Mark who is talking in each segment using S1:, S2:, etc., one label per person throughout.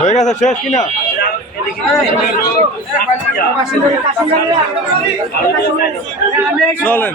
S1: হয়ে গেছে শেষ কিনা চলেন।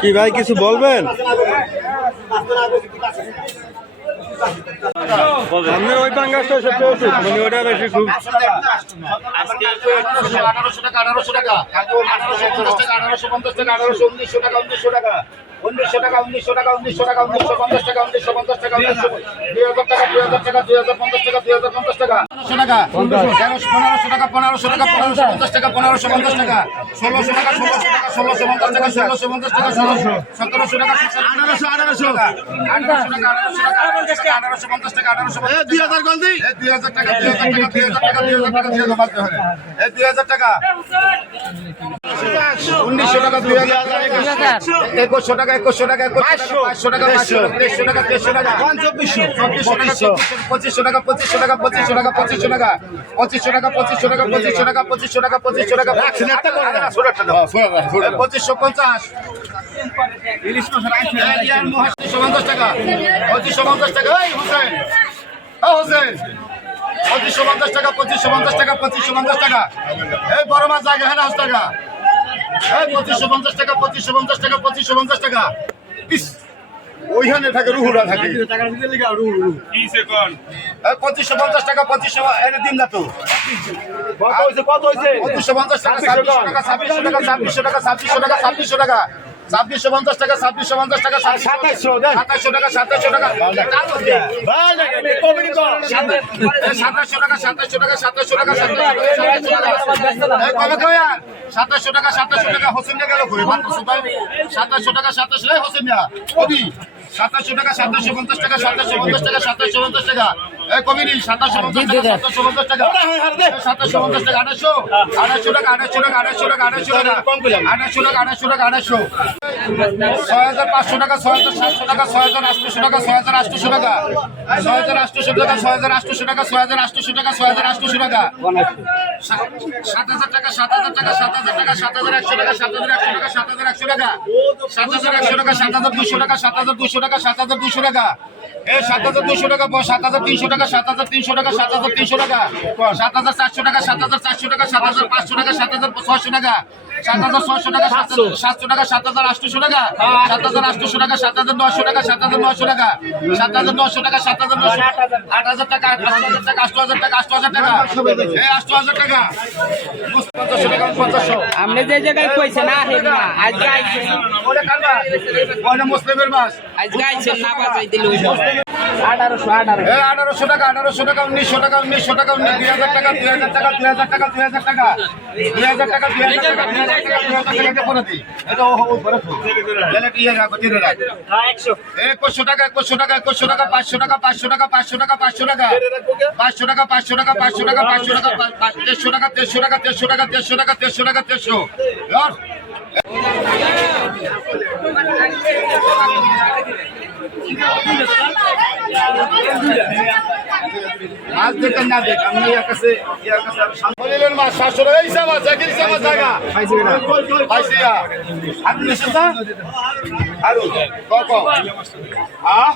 S1: কি ভাই কিছু বলবেন? সামনের ওই ওটা বেশি খুব।
S2: আঠারোশো টাকা আঠারোশো টাকা, আঠারোশো পঞ্চাশ টাকা, আঠারোশো উনিশশো টাকা উনিশশো টাকা। উনিশশো টাকা উনিশশো টাকা উনিশশো টাকা উনিশশো পঞ্চাশ টাকা উনিশশো পঞ্চাশ টাকা উনিশশো দুই হাজার টাকা দুই হাজার টাকা দুই হাজার পঞ্চাশ টাকা দুই হাজার পঞ্চাশ টাকা পনেরোশো টাকা পনেরোশো টাকা পনেরোশো টাকা পনেরোশো পঞ্চাশ টাকা পনেরোশো পঞ্চাশ টাকা ষোলোশো টাকা ষোলোশো টাকা ষোলোশো পঞ্চাশ টাকা ষোলোশো পঞ্চাশ টাকা ষোলোশো সতেরোশো টাকা আঠারোশো আঠারোশো আঠারোশো টাকা আঠারোশো টাকা আঠারোশো পঞ্চাশ টাকা আঠারোশো দুই হাজার গলদি দুই হাজার টাকা দুই হাজার টাকা দুই হাজার টাকা দুই হাজার টাকা দুই হাজার বাড়তে এই দুই হাজার টাকা উনিশশো টাকা দুই হাজার একুশশো টাকা টাকা একুশশো টাকা পাঁচশো টাকা তেইশশো টাকা তেইশশো টাকা চব্বিশশো চব্বিশশো টাকা পঁচিশশো টাকা পঁচিশশো টাকা পঁচিশশো টাকা পঁচিশশো টাকা পঁচিশশো টাকা পঁচিশশো টাকা পঁচিশশো টাকা পঁচিশশো টাকা পঁচিশশো টাকা পঁচিশশো পঞ্চাশ পঞ্চাশ টাকা পঁচিশশো পঞ্চাশ টাকা হোসেন হোসেন পঁচিশশো পঞ্চাশ টাকা পঁচিশশো পঞ্চাশ টাকা পঁচিশশো পঞ্চাশ টাকা এই বড় মাছ জায়গা হ্যাঁ টাকা পঁচিশশো পঞ্চাশ টাকা পঁচিশশো পঞ্চাশ টাকা পঁচিশশো পঞ্চাশ টাকা। ইস, ওইখানে থাকে রুহুরা থাকে। পঁচিশশো পঞ্চাশ টাকা পঁচিশশো এনে দিন না তো। পঁচিশশো পঞ্চাশ টাকা ছাব্বিশশো টাকা ছাব্বিশশো টাকা ছাব্বিশশো টাকা ছাব্বিশশো টাকা ছাব্বিশশো টাকা। ছাব্বিশশো পঞ্চাশ টাকা ছাব্বিশশো পঞ্চাশ টাকা সাতাশশো সাতাশশো টাকা সাতাশশো টাকা সাতাশশো টাকা। সাতাশশো টাকা সাতাশশো টাকা সাতাশশো টাকা সাতাশশো টাকা হোসেন গেল ঘুরে সাতাশশো টাকা সাতাশশো হোসেন কবি। সাতাশশো টাকা সাতাশশো পঞ্চাশ টাকা সাতাশশো পঞ্চাশ টাকা সাতাশশো পঞ্চাশ টাকা। এই কবিরি সাতাশশো পঞ্চাশ টাকা সাতাশশো পঞ্চাশ টাকা। সাতাশশো পঞ্চাশ টাকা আড়াইশো আড়াইশো টাকা আড়াইশো টাকা আড়াইশো টাকা আড়াইশো টাকা আড়াইশো টাকা আড়াইশো টাকা আড়াইশো ছয় হাজার পাঁচশো টাকা, ছয় হাজার সাতশো টাকা, ছয় হাজার আটশোশো টাকা, ছয় হাজার আটশোশো টাকা। ছয় হাজার আটশোশো টাকা, ছয় হাজার আটশোশো টাকা, ছয় হাজার আটশোশো টাকা, ছয় হাজার আটশোশো টাকা। সাত হাজার টাকা, সাত হাজার টাকা, সাত হাজার টাকা, সাত হাজার একশো টাকা, সাত হাজার একশো টাকা একশো টাকা সাত হাজার একশো টাকা সাত হাজার টাকা সাত হাজার দুশো টাকা সাত হাজার টাকা সাত হাজার দুশো টাকা সাত হাজার তিনশো টাকা সাত হাজার তিনশো টাকা সাত হাজার তিনশো টাকা সাত হাজার চারশো টাকা সাত হাজার চারশো টাকা সাত হাজার পাঁচশো টাকা সাত হাজার ছয়শো টাকা সাত হাজার ছয়শো টাকা সাতশো টাকা সাত হাজার টাকা সাত হাজার টাকা সাত হাজার টাকা সাত হাজার টাকা সাত হাজার নশো টাকা সাত হাজার নশো আট হাজার টাকা আট হাজার টাকা হাজার টাকা হাজার টাকা
S3: যে জায়গায় কইছেন না আজকে আঠারোশো
S2: টাকা আঠারোশো টাকা উনিশশো টাকা উনিশশো টাকা উনিশ দুই হাজার টাকা দুই হাজার টাকা দুই হাজার টাকা দুই হাজার টাকা দুই হাজার টাকা দুই হাজার টাকা দুই হাজার টাকা দুই হাজার টাকা করে দিই এটা ও একুশশো টাকা একুশশো টাকা একুশশো টাকা পাঁচশো টাকা পাঁচশো টাকা পাঁচশো টাকা পাঁচশো টাকা পাঁচশো টাকা পাঁচশো টাকা পাঁচশো টাকা পাঁচশো টাকা দেড়শো টাকা দেড়শো টাকা দেড়শো টাকা দেড়শো টাকা দেড়শো টাকা দেড়শো আজ দেখেন না দেখ আমি ইয়ার কাছে ইয়ার কাছে বলিলেন মা শাশুর এই সামা চাকরি আপনি আরও ক ক হ্যাঁ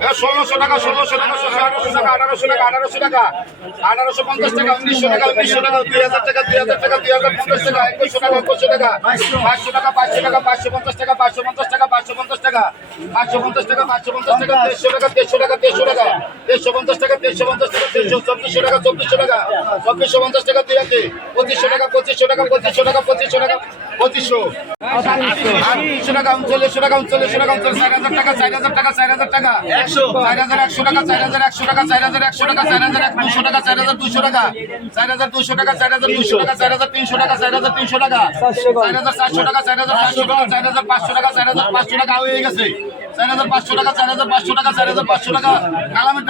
S2: এ ষোলোশো টাকা ষোলোশো টাকা আঠারোশো টাকা আঠারোশো টাকা আঠারোশো টাকা আঠারোশো পঞ্চাশ টাকা উনিশশো টাকা উনিশশো টাকা দুই হাজার টাকা দুই হাজার টাকা দুই হাজার পঞ্চাশ টাকা একুশশো টাকা একুশশো টাকা পাঁচশো টাকা পাঁচশো টাকা পাঁচশো পঞ্চাশ টাকা পাঁচশো পঞ্চাশ টাকা পাঁচশো পঞ্চাশ টাকা পাঁচশো পঞ্চাশ টাকা পাঁচশো পঞ্চাশ টাকা দেড়শো টাকা দেড়শো টাকা দেড়শো টাকা দেড়শো পঞ্চাশ টাকা দেড়শো পঞ্চাশ টাকা দেড়শো চব্বিশশো টাকা চব্বিশশো টাকা চব্বিশশো পঞ্চাশ টাকা দুই হাতে পঁচিশশো টাকা পঁচিশশো টাকা পঁচিশশো টাকা পঁচিশশো টাকা পঁচিশশো আটশো টাকা উনচল্লিশশো টাকা উনচল্লিশশো টাকা উনচল্লিশ চার হাজার টাকা চার হাজার টাকা চার হাজার টাকা চার হাজার একশো টাকা চার হাজার একশো টাকা চার হাজার একশো টাকা চার হাজার এক দুশো টাকা চার হাজার দুশো টাকা চার হাজার দুশো টাকা চার হাজার দুশো টাকা চার হাজার তিনশো টাকা চার হাজার তিনশো টাকা চার হাজার চারশো টাকা চার হাজার পাঁচশো টাকা চার হাজার পাঁচশো টাকা চার হাজার পাঁচশো টাকা হয়ে গেছে চার হাজার পাঁচশো টাকা চার হাজার পাঁচশো টাকা চার হাজার পাঁচশো টাকা কালামের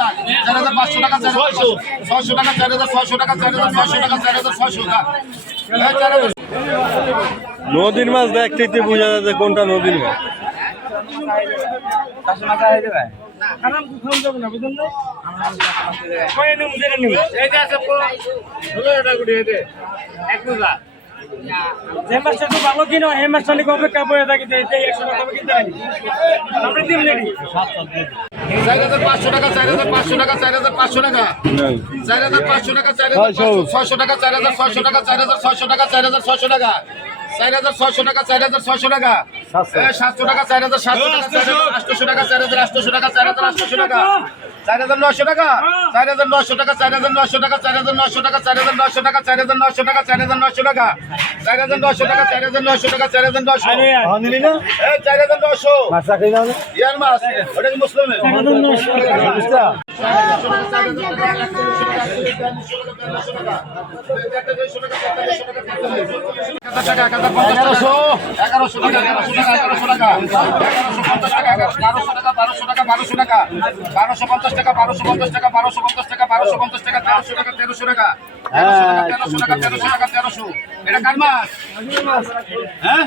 S2: চার হাজার পাঁচশো টাকা চার হাজার ছয়শো টাকা চার হাজার ছয়শো টাকা চার হাজার ছয়শো টাকা চার হাজার ছয়শো টাকা চার হাজার
S1: নদীর মাছ দেখতে বোঝা যাচ্ছে কোনটা নদীর মাছ।
S4: যে মাছটা তো ভালো কিনো এই মাছটা নিয়ে অপেক্ষা করে থাকি একশো টাকা কিনতে পারি আমরা দিন লেডি
S2: চার হাজার পাঁচশো টাকা চার হাজার পাঁচশো টাকা চার হাজার পাঁচশো টাকা চার হাজার পাঁচশো টাকা চার হাজার ছয়শো টাকা চার হাজার ছয়শো টাকা চার হাজার ছয়শো টাকা চার হাজার ছয়শো টাকা চার হাজার ছয়শো টাকা চার হাজার ছয়শো টাকা এ, সাতশো টাকা চার হাজার সাতশো টাকা চার টাকা চার হাজার আটশোশো টাকা চার হাজার আটশোশো টাকা চার হাজার নশো টাকা চার হাজার নশো টাকা চার হাজার নশো টাকা চার হাজার নশো টাকা চার হাজার নশো টাকা চার হাজার নশো টাকা চার হাজার নশো টাকা চার হাজার নশো টাকা চার হাজার নশো টাকা চার হাজার নশো চার হাজার নশো ইয়ার মাছ ওটা কি মুসলিমের এগারোশো এগারোশো টাকা এগারোশো টাকা এগারোশো টাকা বারোশো টাকা বারোশো টাকা বারোশো টাকা বারোশো পঞ্চাশ টাকা বারোশো পঞ্চাশ টাকা বারোশো পঞ্চাশ টাকা বারোশো পঞ্চাশ টাকা তেরোশো টাকা তেরোশো টাকা তেরোশো টাকা তেরোশো টাকা তেরোশো এটা কার হ্যাঁ